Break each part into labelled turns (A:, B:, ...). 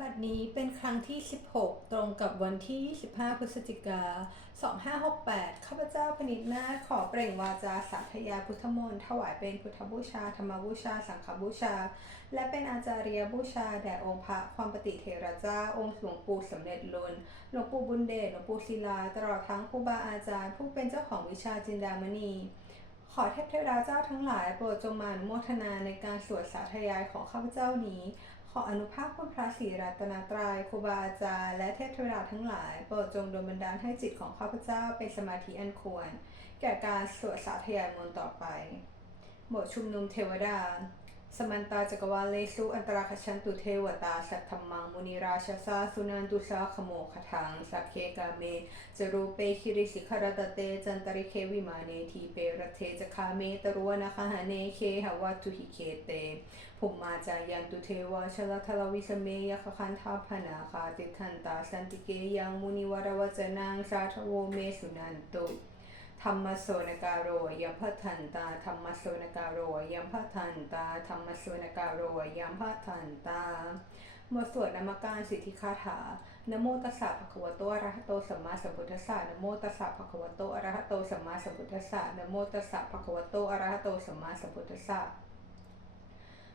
A: บัดนี้เป็นครั้งที่ 16 ตรงกับวันที่ 25 พฤศจิกา 2568 ข้าพเจ้าพนิษฐ์นาขอเปล่งวาจาสาธยายพุทธมนต์ถวายเป็นพุทธบูชา ธรรมบูชา สังฆบูชา และเป็นอาจารียบูชา แด่องค์พระความปฏิเทระเจ้า องค์หลวงปู่สำเร็จลุนหลวงปู่บุญเดชหลวงปู่ศิลา ตลอดทั้งครูบาอาจารย์ ผู้เป็นเจ้าของวิชาจินดามณี ขอเทพเทวดาเจ้าทั้งหลายโปรดจงมาอนุโมทนาในการสวดสาธยายของข้าพเจ้านี้ ขออนุภาพคุณพระศรีรัตนตรัยครูบาอาจารย์และเทพเทวดาทั้งหลายโปรดจงดลบันดาลให้จิตของข้าพเจ้าเป็นสมาธิอันควร แก่การสวดสาธยายมนต์ต่อไป บทชุมนุมเทวดา สมันตาจักวาเลสุอันตราคชันตุเทวตา สัทธมังมุนิราชสาสุนันตุสาขโมขทังสักเคกาเมจรูเปคิริสิขรตเตจันตริเควิมาเนทีเปรเทจคาเมตรวนะคหะเนเคหวัตุหิเคเตภุมมาจายันตุเทวาชลทลวิสเมยคคันทาพนาคาติทันตาสันติเกยังมุนิวรวจนังสาทโวเมสุนันตุ ธรรมโสนการโรยัมพทันตาธรรมโสนการโรยัมพทันตาธรรมโสนการโรยัมพทันตาบทสวดนามการสิทธิคาถานโมตัสสะภะคะวะโตอะระหะโตสัมมาสัมพุทธัสสะนโมตัสสะภะคะวะโตอะระหะโตสัมมาสัมพุทธัสสะนโมตัสสะภะคะวะโตอะระหะโตสัมมาสัมพุทธัสสะ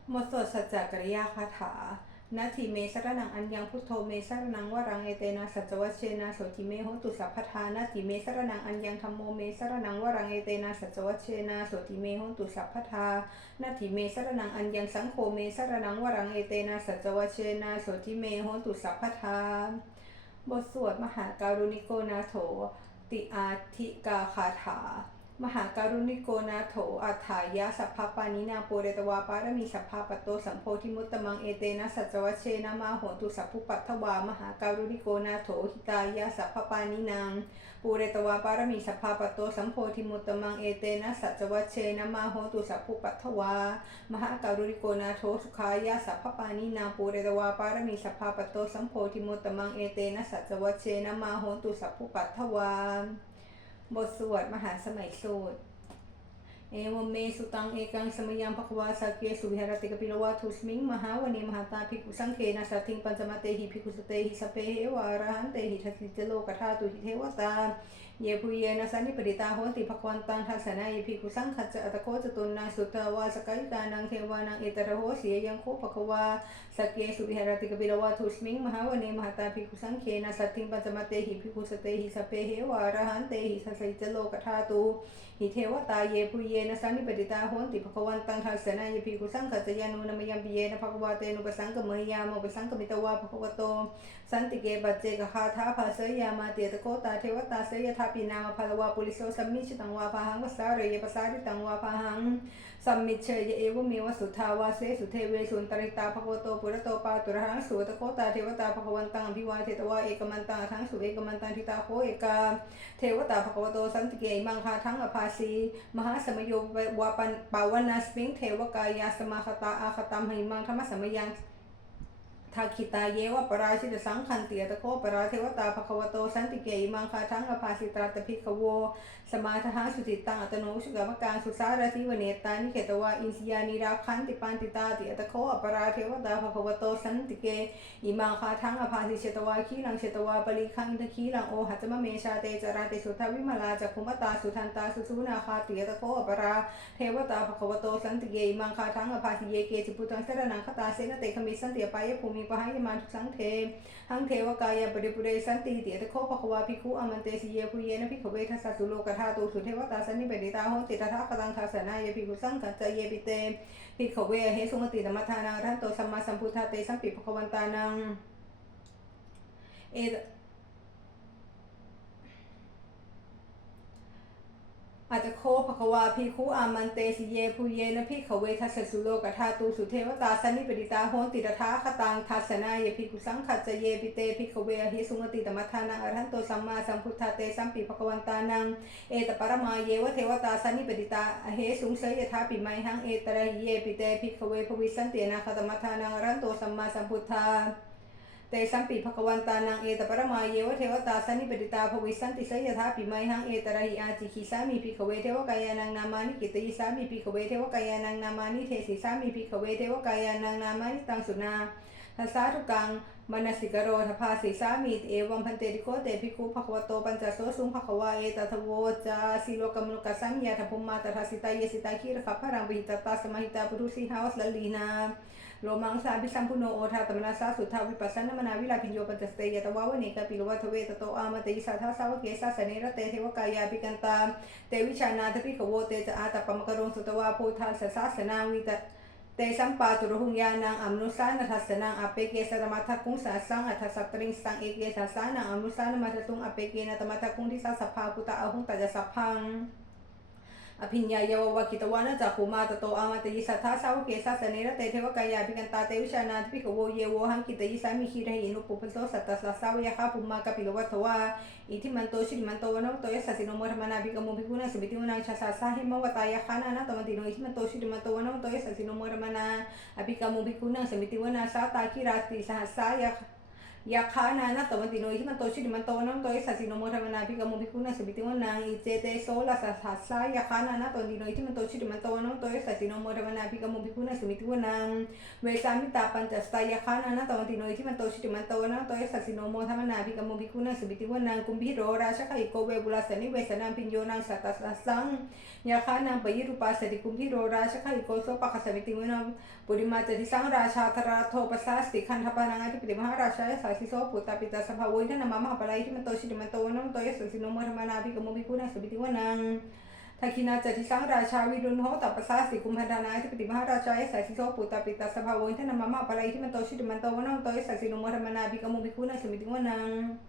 A: หมดสวดสัจจกริยาคาถา นาทีเมสรนังอัญญังพุทโธเมสรนังวรังเอเตนะสัจวัชเชนะโสติเมโหตุสัพพทานาทีเมสรนังอัญญังธรรมโมเมสรนังวรังเอเตนะสัจวัชเชนะโสติเมโหตุสัพพทานาทีเมสรนังอัญญังสังโฆเมสรนังวรังเอเตนะสัจจวัชเชนะโสติเมโหตุสัพพทาบทสวดมหาการุณิโกนาโถติอาทิกาคาถา มหาการุณิโกนาโถอัฏฐายะสัพพปานินาปุเรตวาปารมีสัพพปโตสัมโพธิมุตตมังเอเตนะสัจวัชเชนะมาโหตุสัพพุปัตถวามหาการุณิโกนาโถหิตายะสัพพปานินางปุเรตวาปารมีสัพพปโตสัมโพธิมุตตมังเอเตนะสัจวัชเชนะมาโหตุสัพพุปัตถวามหาการุณิโกนาโถสุขายะสัพพปานินางปุเรตวาปารมีสัพพปโตสัมโพธิมุตตมังเอเตนะสัจวัชเชนะมาโหตุสัพพุปัตถวา บทสวดมหาสมัยสูตรเอวเมสุตังเอกังสมยังภควาสักเยสุวิหารติกปิลวาทุสมิงมหาวเนมหาตาภิกุสังเคนะสัตถิงปัญจมเตหิภิกุสเตหิสเปเหวาระหันเตหิทัสสิจโลกธาตุหิเทวตาเยปุเยนะสันนิปริตาโหติภควันตังทัสนายภิกุสังขัจจะอัตโคจตุนนางสุตาวาสกายิตานังเทวานังเอตระโหเสียยังโคภควา สักเยสุวิหารติกปิลวาทุสมิงมหาวเนมหาตาภิกขุสังเคนะสัมติเตหิสเปเหวเตหิทัสสิจโลกธาวาเยปุเยนะสันนิปติตาโหติภควันตังทัสสนายภิกขุสังขจจยานุนมยังปิเยนะภควาเตนุปสังกมยามอุปสังกมิตาภโกตโกตาเทวตาเสยทาปินามภลวาปุริโสสัมมิชิตังวาภาหังวสาเรยเอวเมวสุทาวาเสสุเทเวสุนตริตาภควโตปุระโตปาตุระหังสุตโกตาเทวตาภควันตังอภิวาเทตวาเอกมันตังทั้งสุเอกมันตังทิตาโคเอกาเทวตาภควโตสันติเกมังคาทั้งอภาสีมหาสมโยวาปันปาวนาสมิงเทวกายาสมาคตาอาคตัมหิมังธรรมสมยังทาคิตาเยวะปราชิตสังคันเตียตะโคปราเทวตาภควโตสันติเกอิมังคาทั้งอภาสิตราตพิกโว สมาทหาสุติตังอัตโนสุกรรมการสุสารทิวเนตานิเขตวาอินสยานิราคันติปันติตาติอัตโคอปราเทวตาภควโตสันติเกอิมังคาทังอภาสิเชตวาขีลังเชตวาปริคังตะขีลังโอหัตมะเมชาเตจราเตสุทาวิมาลาจักขุมตาสุทันตาสุสุนาคาติอัตโคอปราเทวตาภควโตสันติเกอิมังคาทังอภาสิเยเกจิปุตังสรนังคตาเสนเตคมิสันติปายภูมิปะหายมาทุสังเทหังเทวกายปริปุเรสันติเตียตโคภควาภิกขุอมันเตสิเยปุเยนะภิกขเวทัสสุโลกธาตุสุเทวตาสันนิเปติตาโหติตถาพลังคาสนายภิกุสังกัจจเยปิเตภิกขเวเฮสุมติธรรมทานังทันโตสัมมาสัมพุทธาเตสัมปิภควันตานังเอ อัตโคภควาภิกขุอามันเตสิเยภูเยนะภิกขเวทัสสะสุโลกธาตุสุเทวตาสันนิปติตาโหติตถาคตังทัสนายภิกุสังขัจเยปิเตภิกขเวหิสุงติตมัทธานังอรหันโตสัมมาสัมพุทธาเตสัมปิภควันตานังเอตปรมาเยวเทวตาสันนิปติตาเหสุงเสยถาปิไมหังเอตระเยปิเตภิกขเวภวิสันเตนะคตมัทธานังอรหันโตสัมมาสัมพุทธา เตสัมปิภควันตานังเอตปรมาเยวเทวตาสันนิปติตาภวิสันติสยถาปิไมหังเอตระหิอาจิคิสามิภิกขเวเทวกายานังนามานิกิตยิสามิภิกขเวเทวกายานังนามานิเทสิสามิภิกขเวเทวกายานังนามานิตังสุนาทัสสาธุกังมนสิกโรธพาสีสามีเอวัมพันเตติโกเตภิกขุภควโตปัญจโสสุงภควาเอตทโวจาสีโลกมนุกัสสัมยาทภุมมาตถาสิตาเยสิตาคีรขพรังวิหิตตาสมหิตาปุรุสีหาวสลลีนา Lomang sabi sampuno otha tamana sa sutha vipassana manavi lakinyo patasteya tawawa neka piluvata veta to amatei sadha sava kesa sanera te heva kaya bikanta te vichanadapi kavo te ta atapamakaro sutawa potha sasa sanavita Tesam पातुरुहुंग्यानां अमनुसान हसनां अपेके सदमाथकुं ससां अथ सत्रिं सं एके ससानां अमनुसान मथतुं अपेकेन तमथकुं दिसा सफ़ा पुता अहुं तज सफां อภิญญายาววกิตวานะจักขุมาตโตอามาตยิสัทธาสาวกเกสัสเนระเตเทวกายาภิกันตาเตวิชานาทิพิกโวเยโวหังกิตยิสามิคีระหินุปุปโสสัตตสสาวยาคาปุมมากปิโลวัตวาอิทิมันโตชิมันโตวนโตยสัสิโนมรมนาภิกโมภิกุณสมิติวนังชาสาสาหิมวตายาคานานะตมันติโนอิทิมันโตชิมันโตวนโตยสัสิโนมรมนาอภิกโมภิกุณสมิติวนาสาตาคิราติสหัสสายายาคานานะ ตวันติโนที่มันโตชิดิมันโตน้ำโตยสัสิโนโมธรรมนาพิกามุพิคุนาสบิติวันนางอิเจเตโซลาสัสหัสสายาคานานะตวันติโนที่มันโตชิดิมันโตน้ำโตยสัสิโนโมธรรมนาพิกามุพิคุนาสบิติวันนางเวสามิตาปัญจะตวันติโนที่มันโตชิดิสัสิโนโมธรรมนาพิกามุพิคุนาสบิติวันนางกุมพิโราชาสนิเวสนามพิญโยนางสัตตสังยาคานางปยิรุปาสติกุมพิโรราชคอิโกโซปะคสบิติวันางปุริมาจติสังราชาธราโทปสาสติคันทปานังอธิปติมหาราชายสาสิโสปุตตาปิตาสภาวะ na mama kapalay ti man to si man to nam to yes si no mo ma na bi ko mo bi ko na sa biti wanang ทักขินาจัติสังราชาวิรุณโหตัปปะสาสิกุมพันานาธิปติมหาราชาเสายที่มันโตชิตมันโตนังโตเอสายสินุมรมนาบิกมุบิคุนาสมิติวนังปัชิมาจัติสังราชาวิรูปโคปสาสีนาคานาธิปติมหาราชาเอสาสิโสปุตตปิตาสภาวินทนามามาปะไรที่มันโตชิตมันโตวนังโตเอสายสินุมรมนาบิกมุบิคุนาสมิติวนังอุตราจัติสังราชากุเวโรตัปสาสิยคานังอธิปติมหาราชาเอสสิโสปุตตปิตาสภาวินท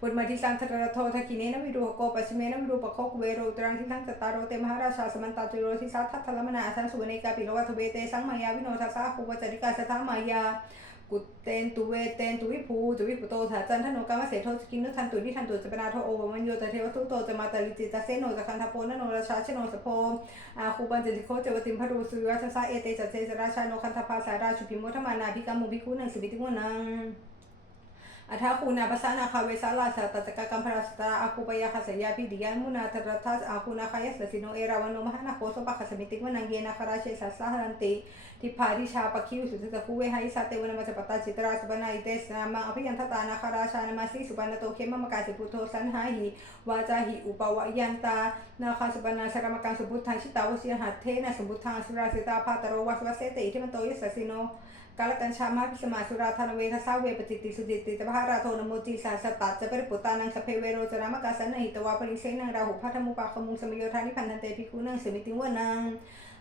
A: บิคุนมาทิสัง ทรโททกิเนนวิรูโก ปัสเมนวิรูปโคก เวโรตรังทิสังตตารโรเต มหาราชา สมันตาจุโร ทิสัทธัทลมนาสัน สุเนกา ปิโลวัตเวเต สัง มายา วิโนทัสสะ ภูวจริกา สถามายา กุเตนตุเวเตนตุวิภูตุวิปุโตถาจันทโนกามเสโทสกินนุทันตุนิทันตุจปนาโทโอวมันโยตเทวตุโตจะมาตลิจิตเสโนจะคันทโพนโนราชาชโนสโพมอาคูปัญจิโคเจวติมพรูสุวัชสะเอเตจัตเจจราชาโนคันทภาสาราชุพิโมทมานาภิกามุภิคุนังสิบิติวนัง อัฐาคูนาภาษานาคาเวสาลาสัตตะกะกัมพราสตาอาคูปยาคัสยาปิดิยามุนาทรัทัสอาคูนาคายสสิโนเอราวันโนมหานาโคสปะคัสมิติกวนังเยนาคาราเชสัสสาหันติทิพาริชาปคิวสุตตะคูเวหายสัตเตวนามัจปตาจิตราสุบนาอิเตสนามังอภิยันทตานาคาราชานามาสีสุบานาโตเขมมกาสิพุทโธสันหาหิวาจาหิอุปวะยันตานาคาสุบนาสรมกังสุพุทธังชิตาวสิหัตเทนะสมบุทธังสุราสิตาภาตโรวัสวเสติอิทิมันโตยสสิโนกาลกัญชามาพิสสิโน โมจิสาสตัดจะปริปุตานังส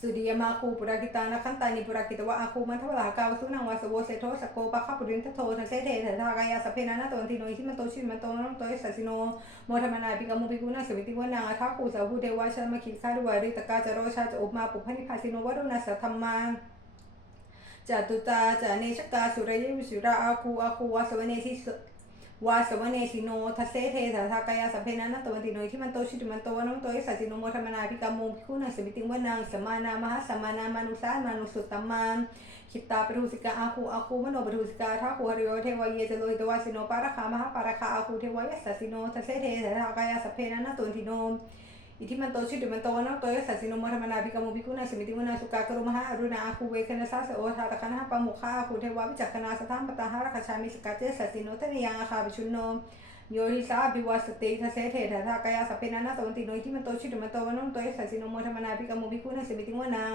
A: สโมจยสัสสะสัมเมตากรุณากายิกาอาคูเทวายมาคูปุรากิตานิสาเทวาสุดียมาคูปุรากิตานะขันตานิปุรากิตวะอาคูมันทวลากาวสุนังวาสโวเสโทสโกปะข้าปุรินทโททเสเทเถทากายาสเพนานาตวันติโนอิทิมันโตชิมันโตนัมโตยสัสิโนโมธรรมนาภิกมุภิคุนัสปิติวนังอาทาคูสาภูเทวาชมคิคาดุวาริตกาจโรชาจอุปมาปุพนิพาสิโนวรุณสัทธรรมาจตุตาจาเนชกาสุรยุสุราอาคูอาคูวาสวเนทิ วาสวเนสิโนทัสเซเทสาทากายาสัพเพนันตวันติโนที่มันโตชิตมันโตวันโตยสัสิโนโมธรรมนาภิกามุภิคุนังสมิติวนังสมานามหาสมานามานุสามานุสุตตมานคิตาปรุสิกาอาคูอาคูมโนปรุสิกาทักวหริโยเทวายเยจโลยตวาสิโนปาระคามหาปาระคาอาคูเทวายสัสิโนทัสเซเทสาทากายาสัพเพนันตวันติโนอิทิมันโตชิตุมันโตวันโตยสัสิโน อิทิมันโตชิดมันโตนะโตยสัสินุมธรรมนาภิกามุภิกุนังสมิติมุนังสุกากรุมหาอรุณาคูเวคเนสัสโอทาตะคันหาปะมุขาคูเทวาวิจักขณาสถามปตาหารัชามิสกัจเจสัสิโนเทนิยังอาคาบิชุนโนโยหิสาภิวัสติทัสเสเถททากายาสพเพนานาตวันติโนอิทิมันโตชิดมันโตวันโตยสัสิโนโมธรรมนาภิกามุภิกุนังสมิติมุนัง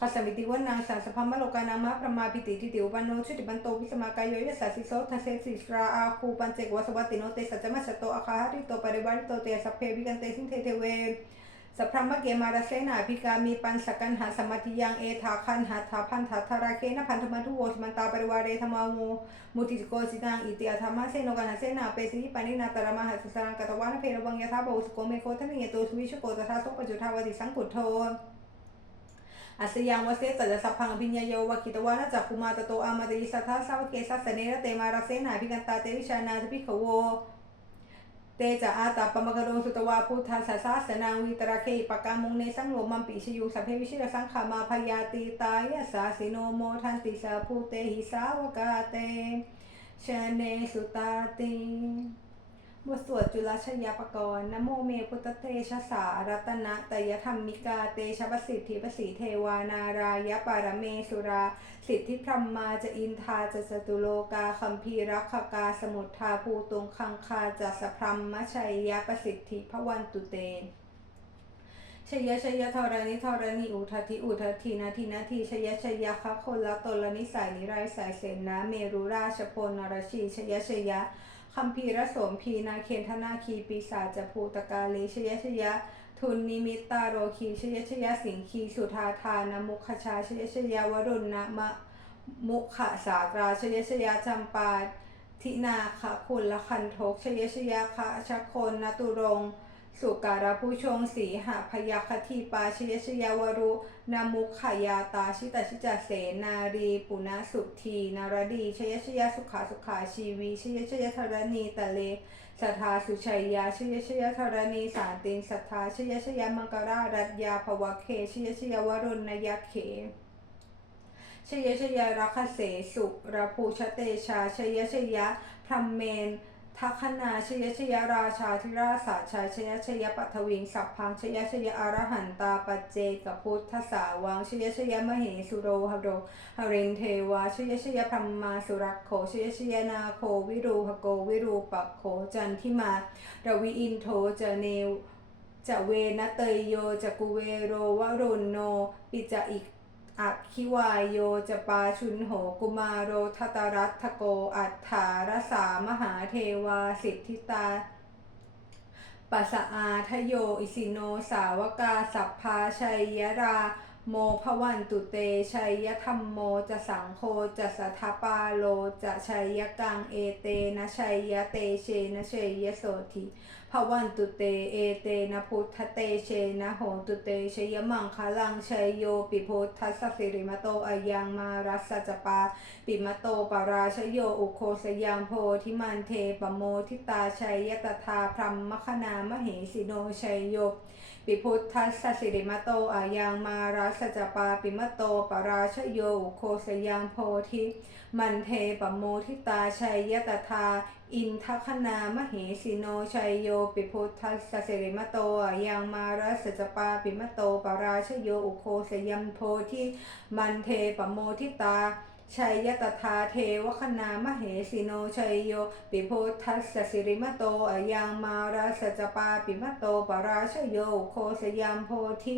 A: คูทาคูปรานิมิติวรรมโมภิกขุนาสมิติวนาสัทเทเตเทวนิกายาสพเพนานาตวันติโนอินามันบุเยนอาคาชุมเยจันเยสติสาสหบุจชาติมัคคีลังโอคตินานาสวังคัเคโมาพรมมาปรมาโตจะปุตไตอิทิมโตสัสสานังกุมารโรติโสจะโสปาคัสสมิติวันนางสารสพัมมะโลกานามาพระมาพิติทิติวปันโนชุติปันโตวิสมากายโยยสัสสิโสทัสเสสิสราอาคูปันเจกวสวัติโนเตสัจมัสโตอาคาหริโตปริวาริโตเตสัพเพวิกันเตสิงเทเทเวสัพพรมะเกมาราเสนาภิกามีปันสกันหาสมัติยังเอธาคันหาธาพันธาธาราเคนะพันธมัทุโวสมันตาปริวาเรธรรมามูมุติโกสิตังอิติอาธรรมะเสนกันหาเสนาเปสิปานินาตระมหาสุสรังกตวานเพรวังยถาโบสโกเมโคทะเยโตสุวิชโกตถาโสปจุทาวติสังกุโท อัสยังวเสตจะสัพพังอภิญญโยวกิตวานะจักคุมาตโตอามาติสัทธาสาวเกสัสเนระเตมาราเสนาภิกันตาเตวิชานาทพิขโวเตจะอาตาปมกโรสุตวาพุทธาสสาสนาวิตระเคปกามุงเนสังโลมัมปิชยุสัพเพวิชิรสังขามาพยาติตายสาสิโนโมทันติสาภูเตหิสาวกาเตชเนสุตาติ บทสวดจุลชยปกรณ์นโมเมพุทธเทชะสารัตนะตยธรรมิกาเตชะปสิทธิปสีเทวานารายะปารเมสุรา สิทธิพรหมมาจะอินทาจะจตุโลกาคัมภีรักขกาสมุทธาภูตุงคังคาจะสพรหมชัยยะประสิทธิพวันตุเตชยชยธรณิธรณิอุทธิอุทธินาทีนาทีชยชยคะคนละตนละนิสัยนิไรสายเสนาเมรุราชพลนรชีชยชยะ คัมภีรโสมพีนาเคนธนาคีปีศาจภูตกาลีชยชยะ ทุนนิมิตตาโรคีชยชยะสิงคีสุธาทานมุขชาชยชยะวรุณนะมะมุขสาตราชยชยะจำปาทินาคะคุณละคันทกชยชยะคะชะคนนตุรงค์ สุการะผู้ชงสีหะพยาคทีปาชยชยาวรุนามุขขายาตาชิตาชิจาเสนารีปุณสุทีนารดีชยชยสุขาสุขาชีวีชยชยธรณีตะเลสัทธาสุชัยยาชยชยธรณีสารตินสัทธาชยชยมังกรารัตยาภวเคชยชยาวรุณนยเขชยชยรัคเสสุระภูชเตชาชยชยะพรมเมน ทัคคณาชยชยราชาธิราชาชายชยชยปัทวิงสัพพังชยชยอรหันตาปัจเจกพุทธสาวังชยชยมเหสุโรหโรหรินเทวาชยชยพรมมาสุรักโขชยชยนาโควิรูหโกวิรูปโขจันทิมาดวิอินโทจเนวจะเวนเตยโยจะกุเวโรวรุณโน ปิจะอิก อคิวายโยจะปาชุนโหกุมารโรทตรัตโกอัฏฐารสามหาเทวาสิทธิตาปัสอาทโยอิสิโนสาวกาสัพพาชัยยรา โมภวันตุเตชัยยธรรมโมจะสังโฆจะสัทปาโลจะชัยยกังเอเตนะชัยยเตเชนะชัยยโสธิ ภวันตุเตเอเตนะพุทธเตเชนะโหตุเตชยมังคลังชัยโยปิพุทธัสสิริมโตอายังมารัสสจปา ปิมโตปราชโยอุโคสยังโพธิมันเทปโมทิตาชัยยตถาพรหมมคณามเหสิโนชัยโยปิพุทธัสสิริมโตอายังมาราสจปาปิมโตปราชโยอุโคสยังโพธิมันเทปโมทิตาชัยยตถา อินทคณามเหสิโนชัยโยปิพุทธัสสิริมโตยังมาราสจปาปิมโตปราชโยอุโคสยังโพธิมันเทปโมทิตาชัยยตถาเทวคณามเหสิโนชัยโยปิพุทธัสสิริมโตอยังมาราสจปาปิมโตปราชโยโคสยามโพธิ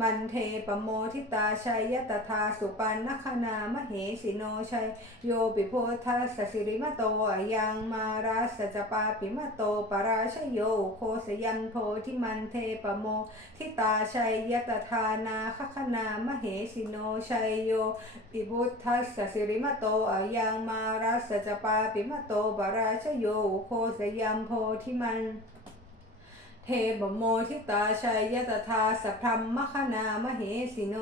A: มันเทปโมทิตาชัยยตถาสุปันนคณามเหสิโนชัยโยปิโพทธัสสิริมโตอยังมาราสจปาปิมโตปราชโยโคสยัมโพธิมันเทปโมทิตาชัยยตถานาคคณามเหสิโนชัยโยปิพุทธัสสิริมโตอยังมารัสสะจปาปิมโตปราชโยโคสยัมโพธิมัน เฮบโมทิตาชัยยตถาสัพพมมคนามเหสิโน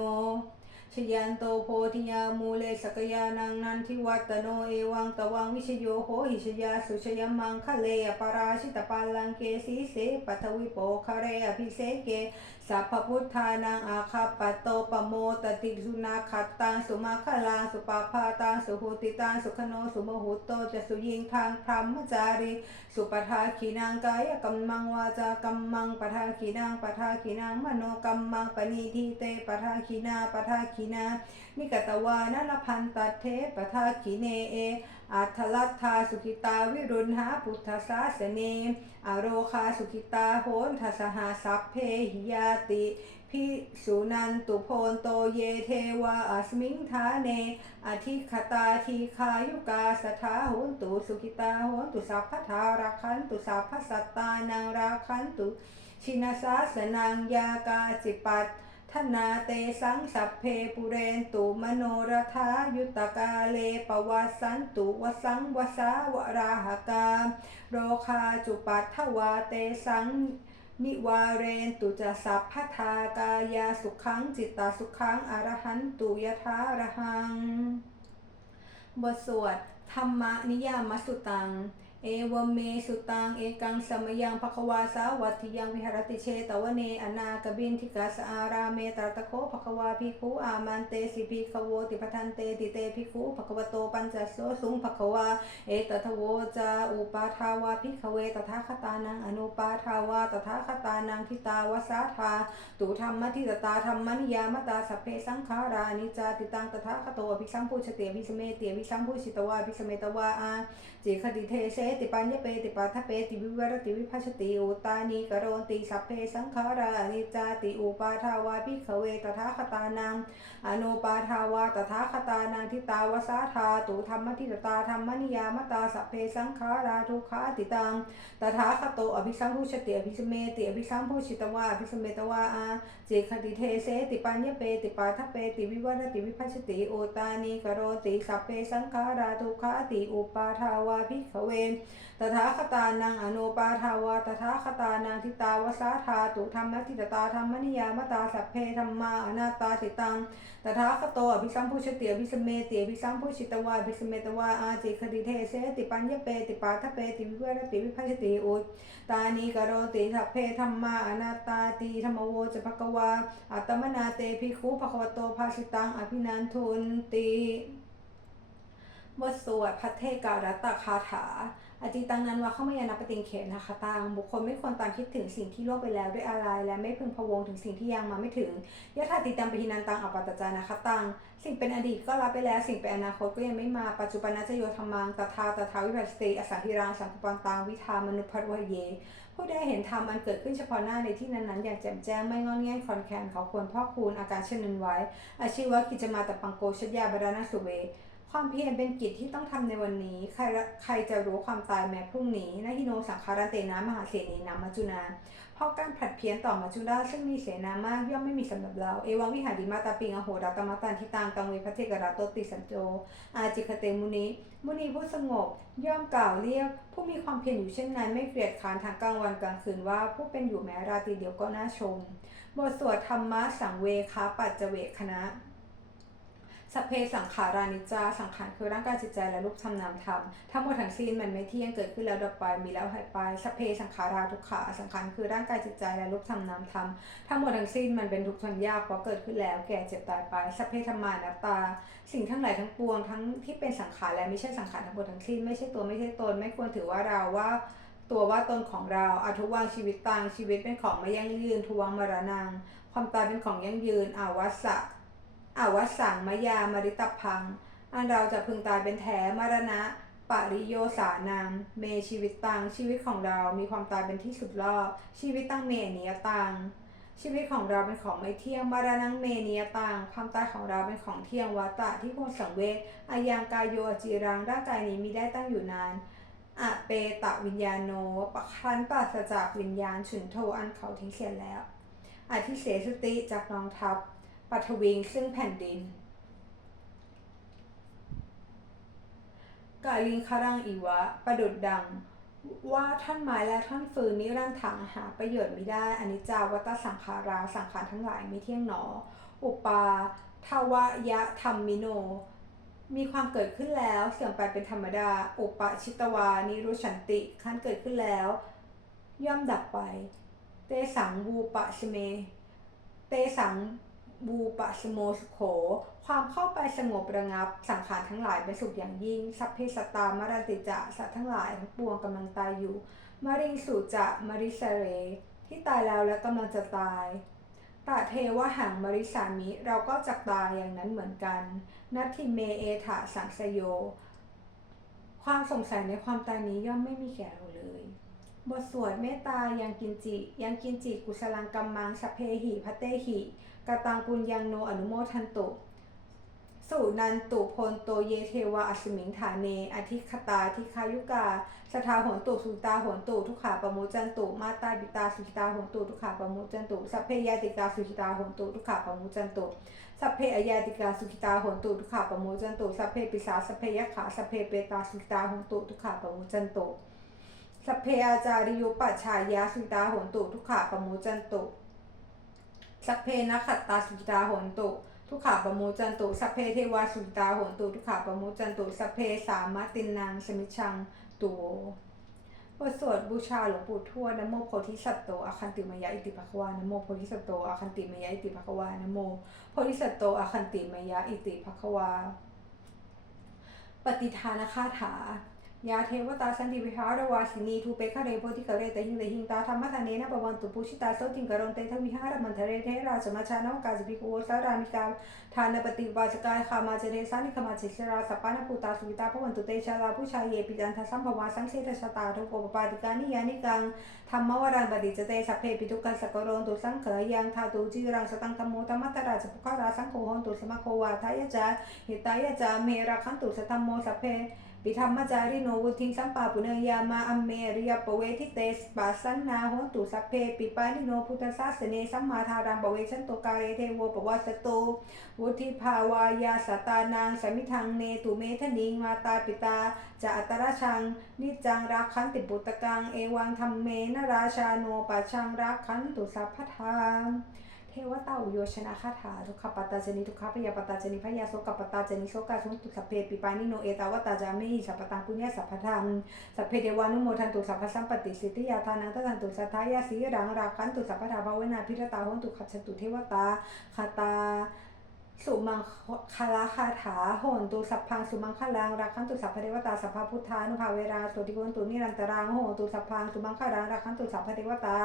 A: ชยันโตโพธิยามูเลสกยานังนันทิวัตโนเอวังตวังวิชโยโหหิชยาสุชยมังคะเลอปราชิตปาลังเกสีเสปัทวิโปคะเรอภิเสเกสัพพพุทธานังอาคาปโตปโมตติสุนาคัตตังสุมาคลังสุปาพาตังสุหุติตังสุขโนสุโมหุโตจะสุยิงทางพรหมจารีสุปทาขีนางกายกัมมังวาจากัมมังปทาขีนางปทาขีนางมโนกัมมังปณีทีเตปทาขีนาปทาขีนานิกตวานลพันตัเทปทาขีเนเออัทลัทธาสุขิตาวิรุณหาพุทธศาสเนอโรคาสุขิตาโหนทัสหาสัพเพหิยาติพิสุนันตุโพนโตเยเทวาอัสมิงทาเน อธิคตาทีคายุกาสถาโหนตุสุขิตาโหนตุสัพพทาราคันตุสัพพสัตตานังราคันตุชินาสาสนังยากาจิปัต ธนาเตสังสัพเพปุเรนตุมโนรธายุตกาเลปวัสสันตุวสังวสาวราหกาโรคาจุปัทถวาเตสังนิวาเรนตุจะสัพพทากายาสุขังจิตตาสุขังอรหันตุยถาระหัง บทสวดธรรมนิยามสุตัง เอวเมสุตังเอกังสมยังภควาสาวัติยังวิหรติเชตวเนอนากบินทิกาสอาราเมตรตะโคภควาภิกขุอามันเตสิภิกขโวติปทันเตติเตภิกขุภควโตปัญจโสสุงภควาเอตทโวจาอุปาทาวาภิกขเวตถาคตานังอนุปาทาวาตถาคตานังทิตาวสาทาตุธรรมทิตตาธรรมนิยามตาสัพเพสังขารานิจาติตังตถาคโตภิสัมพุชเตอภิสเมเตอภิสัมพุชิตวาภิสเมตวาอาจิคติเทเสติปัญญเปติปัฏฐเปติวิวรติวิภัชติอุตานิกโรติสัพเพสังขารานิจาติอุปาทาวาภิขเวตถาคตานังอนุปาทาวาตถาคตานังทิตาวสาธาตุธรรมทิตตาธรรมนิยามตาสัพเพสังขาราทุขาติตังตถาคโตอภิสัมพุชติอภิสเมติอภิสัมพุชิตวาอภิสเมตวาอาเจคติเทเสติปัญญเปติปาทเปติวิวัตติวิภัชติโอตานิกโรติสัพเพสังขาราทุขาติอุปาทาวาภิขเวตถาคตานังอนุปาทาวาตถาคตานังทิตาวสาธาตุธรรมทิตตาธรรมนิยามตาสัพเพธรรมาอนาตตาติตังตถาคโตอภิสัมพุชติอภิสเมติอภิสัมพุชิตวาอภิสเมตวาอาจิคติเทเสติปัญญเปติปาทเปติวิวัตติวิภัชติอุตตานิกโรติสัพเพธรรมาอนาตตาติธรรมโวจะภควาอัตมนาเตภิกขุภควโตภาสิตังอภินันทุนติบทสวดพัทเทการัตตคาถา อจิตังนั้นว่าเข้ามายานาปติงเขนะคะตังบุคคลไม่ควรตามคิดถึงสิ่งที่ล่วงไปแล้วด้วยอะไร และไม่พึงพะวงถึงสิ่งที่ยังมาไม่ถึงยะถาติตังปหินันตังอปัตตจานะคะตังสิ่งเป็นอดีตก็รับไปแล้ว สิ่งเป็นอนาคตก็ยังไม่มาปัจจุบันนัจโยธรรมังตถาตถาวิปัสสติอสังหิรังสังคปันตังวิธามนุพัทวเยผู้ได้เห็นธรรมอันเกิดขึ้นเฉพาะหน้าในที่นั้นๆ อย่างแจ่มแจ้งไม่งอนแง่นคลอนแคลนเขาควรพ่อคูณอาการเช่นนั้นไว้ อาชีวะกิจมาตปังโกชยาบาดานาสุเว ความเพียรเป็นกิจที่ต้องทำในวันนี้ ใครใครจะรู้ความตายแม้พรุ่งนี้นาฮิโนสังคารเตนะมหาเสนีนามัจจุนา เพราะการผลัดเพี้ยนต่อมัจจุราซึ่งมีเสนามากย่อมไม่มีสำหรับเรา เอวังวิหาริมาตาปิงอโหรัตมาตันทิตังตังเวพระเทกราโตติสันโจ อาจิคเตมุนิ มุนีผู้สงบ ย่อมกล่าวเรียก ผู้มีความเพียรอยู่เช่นนั้นไม่เกลียดค้านทางกลางวันกลางคืนว่าผู้เป็นอยู่แม้ราตรีเดียวก็น่าชม บทสวดธรรมะสังเวคาปัจเจเวคณะ สัพเพสังขารานิจจา สังขารคือร่างกายจิตใจและรูปธรรมนามธรรมทั้งหมดทั้งสิ้นมันไม่เที่ยงเกิดขึ้นแล้วดับไปมีแล้วหายไปสัพเพสังขาราทุกขาสังขารคือร่างกายจิตใจและรูปธรรมนามธรรมทั้งหมดทั้งสิ้นมันเป็นทุกข์ทนยากเพราะเกิดขึ้นแล้วแก่เจ็บตายไปสัพเพธรรมานัตตา สิ่งทั้งหลายทั้งปวงทั้งที่เป็นสังขารและไม่ใช่สังขารทั้งหมดทั้งสิ้นไม่ใช่ตัวไม่ใช่ตนไม่ควรถือว่าเราว่าตัวว่าตนของเราอาทุวังชีวิตตังชีวิตเป็นของไม่ยั่งยืนทุวังมรณัง ความตายเป็นของยั่งยืนอาวัสสะ อวสังมยามริตพัง อันเราจะพึงตายเป็นแท้มรณะ ปริโยสานัง เมชีวิตตัง ชีวิตของเรามีความตายเป็นที่สุดรอบ ชีวิตตังเมเนียตัง ชีวิตของเราเป็นของไม่เที่ยงมรณังเมเนียตัง ความตายของเราเป็นของเที่ยงวัตตะที่ควรสังเวชอายังกายโยจิรัง ร่างกายนี้มีได้ตั้งอยู่นานอะเปตะวิญญาโนปะคันปราศจากวิญญาณฉุนโทอันเขาทิ้งเสียแล้วอธิเสสติจากนองทัพ ปัทวิงซึ่งแผ่นดินกาลิงคารังอีวะ ประดุดดัง ว่าท่านไม้และท่านฟืนนิรันถังหาประโยชน์ไม่ได้อนิจจาวัตสังขาราสังขารทั้งหลายไม่เที่ยงหนอ อุปาทวยะธรรมมิโน มีความเกิดขึ้นแล้วเสื่อมไปเป็นธรรมดา อุปชิตวานิรุชันติขั้นเกิดขึ้นแล้ว ย่อมดับไป เตสังวูปะชเม เตสัง บูปะสโมสโข ความเข้าไปสงบระงับ สังขารทั้งหลายเป็นสุขอย่างยิ่ง สัพเพสตามรติจะสัตว์ทั้งหลายทั้งปวงกำลังตายอยู่ มาริงสุจะมาริสเร ที่ตายแล้วและกำลังจะตายตาเทวะหังมาริสามิ เราก็จะตายอย่างนั้นเหมือนกัน นัตถิเมเอถาสังสโย ความสงสัยในความตายนี้ย่อมไม่มีแก่เราเลย บทสวดเมตตายังกินจิ ยังกินจิกุสลังกัมมังสพเพหิพเตหิ กตังกุญยังโนอนุโมทันตุสุนันตุพลโตเยเทวาอสมิงฐานเน อธิคตาทิคายุกาสทาหนตุสุตาหนตุทุกขาปโมจันตุมาตาบิตาสุขิตาหนตุทุกขาปโมจันตุสัพเพยาติกาสุขิตาหนตุทุกขาปโมจันตุสัพเพอยาติกาสุขิตาหนตุทุกขาปโมจันตุสัพเพปิสาสัพเพยะขาสัพเพเปตาสุขิตาหนตุทุกขาปโมจันตุสัพเพอาจาริยุปัชชายาสุขิตาหนตุทุกขาปโมจันตุ สัพเพนักขัตตาสุขิตาโหนตุทุกขาปะโมจันตุสัพเพเทวาสุขิตาโหนตุทุกขาปะโมจันตุสัพเพสามตินนางสมิชังตุโวบทสวดบูชาหลวงปู่ทวดนโมโพธิสัตโตอาคันติมยะอิติภควานโมโพธิสัตโตอาคันติมยะอิติภควานโมโพธิสัตโตอาคันติมยะอิติภควา ปฏิทานคาถา ยาเทวตาสันติวิหารวาสินีทูเปคะเรโพธิกเรตหิงเตหิงตาธรรมทานเนนะปวันตุปุชิตาโสติงกรณเตทวิหารมันทะเรเทราสมาชานวกาสปิโกสารามิกาทานปฏิวาสกายขามาเจเรสานิคมาจิสราสปานภูตาสุวิตาพวันตุเตชาลาผู้ชายเยปิจันทสัมภวาสังเสทชตาทุโกปปาติกานิยานิกังธรรมวรังบดิจเตสัพเพปิทุกัสสกโรนตุสังเขยังทาตุจิรังสตังธรรมโมธรรมตราจภุคาราสังโฆหนตุสมะโควาทายะจาหิตายะจาเมราคันตุสตัมโมสัพเพ ปิธรรมจาริโนวุทิงสัมปาปุเนยามาอัมเมริยปเวทิเตสปัสสันนาโหตุสัพเพปิปานิโนพุทธศาสเนสัมมาทารังปเวชันโตกาเรเทโวปวัสสโตวุธิภาวายาสตานางสมิทังเนตุเมทนิงมาตาปิตาจะอัตระชังนิจังรักขันติปุตตกังเอวังธรรมเมนราชาโนปัชชังรักขันตุสัพพทาง วตาอุโยชนะคาถาทุกขปัตตาจนิทุกขพยาปัตตาจนิพยาโสกปัตตาจนิโสกาสุนตุสัพเพปิปานิโนเอตาวตาจามิสัพพตังปุญญาสัพพธรรมสัพเพเทวานุโมทันตุสัพพสัมปติสิทธิยาทานังตันตุสัทธายาสีรังราคันตุสัพพธาภาเวนาพิรตาโหนตุขัจฉตุเทวตาคาตา สุมังคลาคาถาโหนตุสัพพังสุมังคลังรักขันตุสัพพเทวตาสัพพพุทธานุภาเวราสุติโกนตุนิรันตรังโหนตุสัพพังสุมังคลังรักขันตุสัพพเทวตา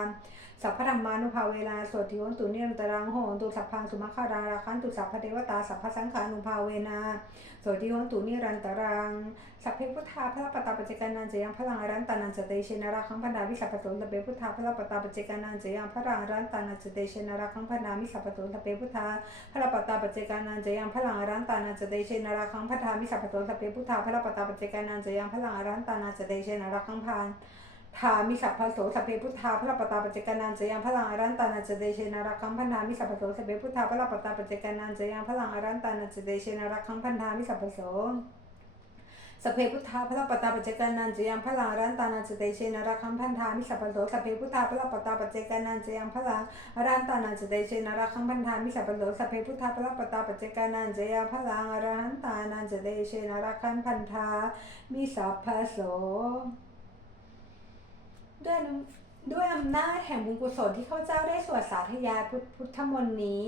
A: สัพพธรรมานุภาเวราสุติโกนตุนิรันตรังโหนตุสัพพังสุมังคลังรักขันตุสัพพเทวตาสัพพสังขานุภาเวนาสุติโกนตุนิรันตรังสัพเพพุทธาพระปตาปเจกานันเจยังพลังรันตานันจเตเชนราคังพนาวิสัพพโตสัพเพพุทธาพระปตาปเจกานันเจยังพลังรันตานันจเตเชนราคังพนาวิสัพพตสัพเพพุทธาพระปตตาปจเจกานันจะยังพลังรันตานันจะเดเชนราคังพัทามิสัพพตสัพเพพุทธาพระปตตาปจเจกานันจะยังพลังรันตานันจะเดเชนราคังพานทามิสัพพโสสัพเพพุทธาพระปตตาปจเจกานันจะยังพลังอรันตานันจะเดเชนราคังพันธามิสัพพโสสัพเพพุทธาพระปตตาปจเจกานันจะยังพลังอรันตานันจะเดเชนราคังพันธามิสัพพโส สเพพุทธาพระปตาปัจเจกานันจยังพลังรันตานันจเตเชนราคัมพันธามิสัพพโสสเพพุทธาพระปตาปัจเจกานันจยังพลังรันตานันจเตเชนราคัมพันธามิสัพพโสสเพพุทธาพระปตาปัจเจกานันจยังพลังรันตานันจเตเชนราคัมพันธามิสัพพโสด้วยด้วยอำนาจแห่งบุญกุศลที่ข้าเจ้าได้สวดสาธยายพุทธมนต์นี้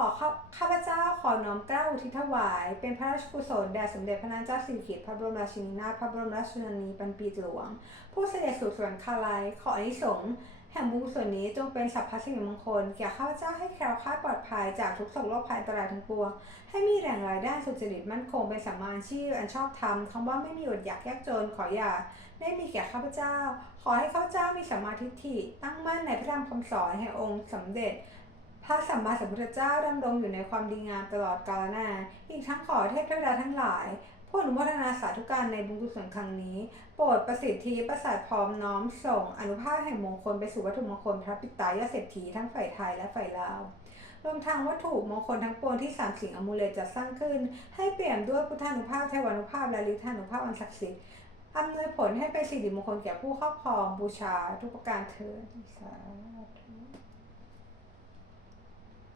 A: ขอข้าข้าพเจ้าขอน้อมเกล้าอุทิศถวาย เป็นพระราชกุศลแด่สมเด็จพระนางเจ้าสิริกิติ์พระบรมราชินีนาถพระบรมราชชนนีพันปีหลวง ผู้เสด็จสู่สวรรคาลัยขออนิสงส์แห่งบุญกุศลนี้จงเป็นสัพพสิริมงคลแก่ข้าพเจ้าให้แคล้วคลาดปลอดภัยจากทุกโศกโรคภัยอันตรายทั้งปวง ให้มีแหล่งรายได้สุจริตมั่นคงเป็นสัมมาอาชีพอันชอบธรรมคำว่าไม่มีอดอยากยากจนขออย่าได้มีแก่ข้าพเจ้า ขอให้ข้าพเจ้ามีสัมมาทิฏฐิตั้งมั่นในพระธรรมคำสอนแห่งองค์สมเด็จ พระสัมมาสัมพุทธเจ้าดำรงอยู่ในความดีงามตลอดกาลนานอีกทั้งขอเทพเทวดาทั้งหลายผู้อนุโมทนาสาธุการในบุญกุศลครั้งนี้ โปรดประสิทธิประสาทพร้อมน้อมส่งอนุภาพแห่งมงคลไปสู่วัตถุมงคลพระปิตายาเศรษฐีทั้งฝ่ายไทยและฝ่ายลาวรวมทางวัตถุมงคลทั้งปวงที่สามสิ่งอมูลเลจะสร้างขึ้น ให้เปลี่ยนด้วยพุทธานุภาพเทวานุภาพและฤทธานุภาพอันศักดิ์สิทธิ์อำนวยผลให้เป็นสิริมงคลแก่ผู้ครอบครองบูชาทุกประการเถิดสาธุ